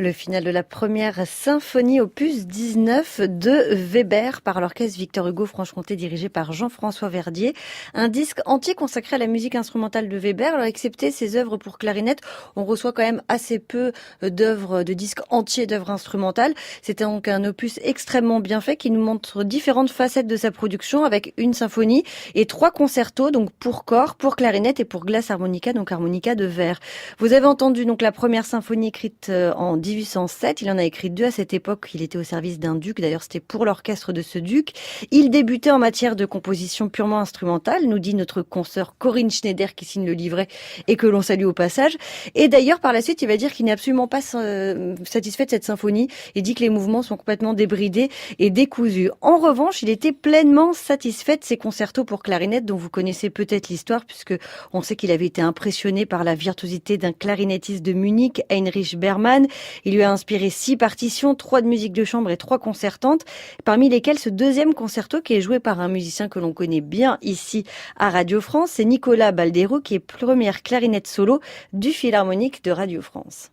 Le final de la première symphonie opus 19 de Weber par l'orchestre Victor Hugo Franche-Comté dirigé par Jean-François Verdier. Un disque entier consacré à la musique instrumentale de Weber. Alors, excepté ses œuvres pour clarinette, on reçoit quand même assez peu d'œuvres, de disques entiers d'œuvres instrumentales. C'est donc un opus extrêmement bien fait qui nous montre différentes facettes de sa production avec une symphonie et 3 concertos, donc pour corps, pour clarinette et pour glace harmonica, donc harmonica de verre. Vous avez entendu donc la première symphonie écrite en 1807. Il en a écrit 2 à cette époque. Il était au service d'un duc. D'ailleurs, c'était pour l'orchestre de ce duc. Il débutait en matière de composition purement instrumentale, nous dit notre consoeur Corinne Schneider qui signe le livret et que l'on salue au passage. Et d'ailleurs, par la suite, il va dire qu'il n'est absolument pas satisfait de cette symphonie. Il dit que les mouvements sont complètement débridés et décousus. En revanche, il était pleinement satisfait de ses concertos pour clarinette dont vous connaissez peut-être l'histoire puisque on sait qu'il avait été impressionné par la virtuosité d'un clarinettiste de Munich, Heinrich Berman. Il lui a inspiré 6 partitions, 3 de musique de chambre et 3 concertantes, parmi lesquelles ce deuxième concerto qui est joué par un musicien que l'on connaît bien ici à Radio France, c'est Nicolas Baldero qui est première clarinette solo du Philharmonique de Radio France.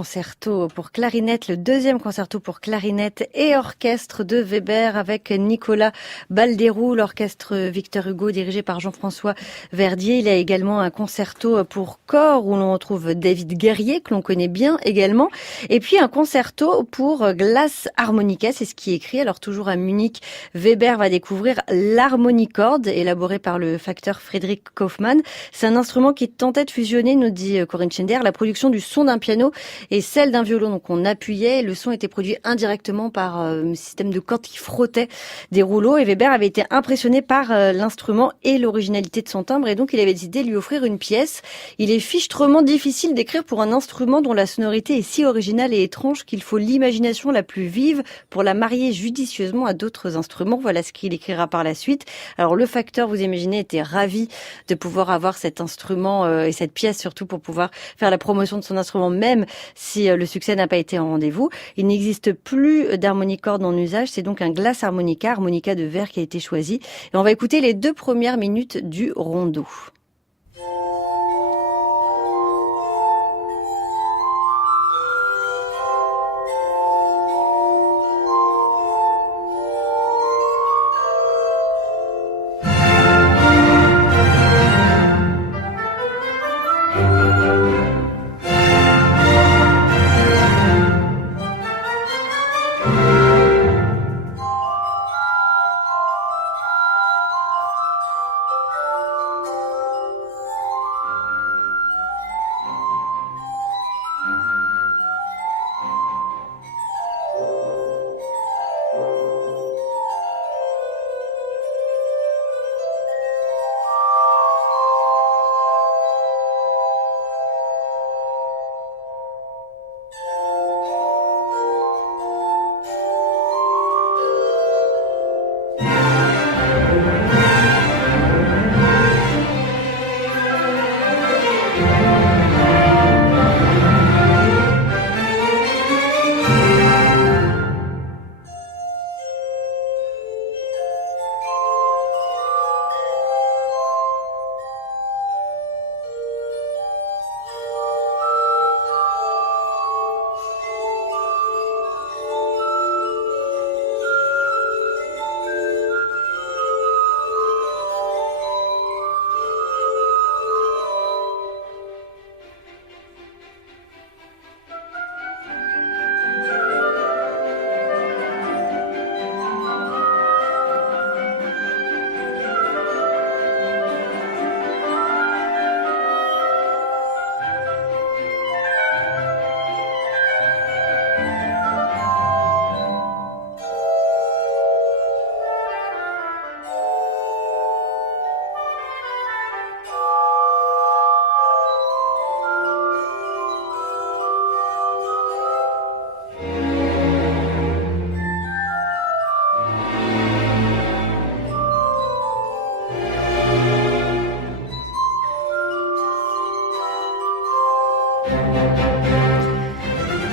concerto pour clarinette, le deuxième concerto pour clarinette et orchestre de Weber avec Nicolas Baldeyrou, l'orchestre Victor Hugo dirigé par Jean-François Verdier. Il y a également un concerto pour corps où l'on retrouve David Guerrier, que l'on connaît bien également. Et puis un concerto pour glace harmonica, c'est ce qui est écrit. Alors toujours à Munich, Weber va découvrir l'harmonicorde, élaboré par le facteur Friedrich Kaufmann. C'est un instrument qui tentait de fusionner, nous dit Corinne Schneider, la production du son d'un piano et celle d'un violon. Donc on appuyait, le son était produit indirectement par un système de cordes qui frottait des rouleaux. Et Weber avait été impressionné par l'instrument et l'originalité de son timbre. Et donc il avait décidé de lui offrir une pièce. Il est fichtrement difficile d'écrire pour un instrument dont la sonorité est si originale et étrange qu'il faut l'imagination la plus vive pour la marier judicieusement à d'autres instruments. Voilà ce qu'il écrira par la suite. Alors le facteur, vous imaginez, était ravi de pouvoir avoir cet instrument et cette pièce surtout pour pouvoir faire la promotion de son instrument, même si le succès n'a pas été en rendez-vous. Il n'existe plus d'harmonicorde en usage, c'est donc un glace harmonica de verre qui a été choisi. Et on va écouter les 2 premières minutes du rondo.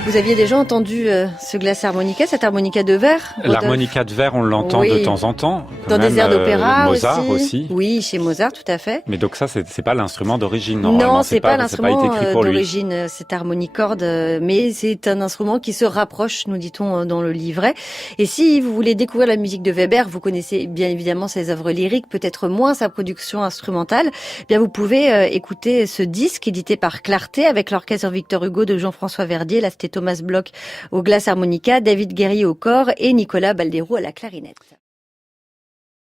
Vous aviez déjà entendu ce glace harmonica, cette harmonica de verre? L'harmonica de verre, on l'entend de temps en temps. Dans des airs d'opéra Mozart aussi. Oui, chez Mozart, tout à fait. Mais donc ça, c'est pas l'instrument d'origine, normalement. Non, c'est pas l'instrument d'origine, cette harmonicorde, mais c'est un instrument qui se rapproche, nous dit-on dans le livret. Et si vous voulez découvrir la musique de Weber, vous connaissez bien évidemment ses œuvres lyriques, peut-être moins sa production instrumentale, bien vous pouvez écouter ce disque édité par Clarté avec l'orchestre Victor Hugo de Jean-François Verdier. Là, c'était Thomas Bloch au glace harmonica, David Guerrier au corps et Nicolas Baldeyrou à la clarinette.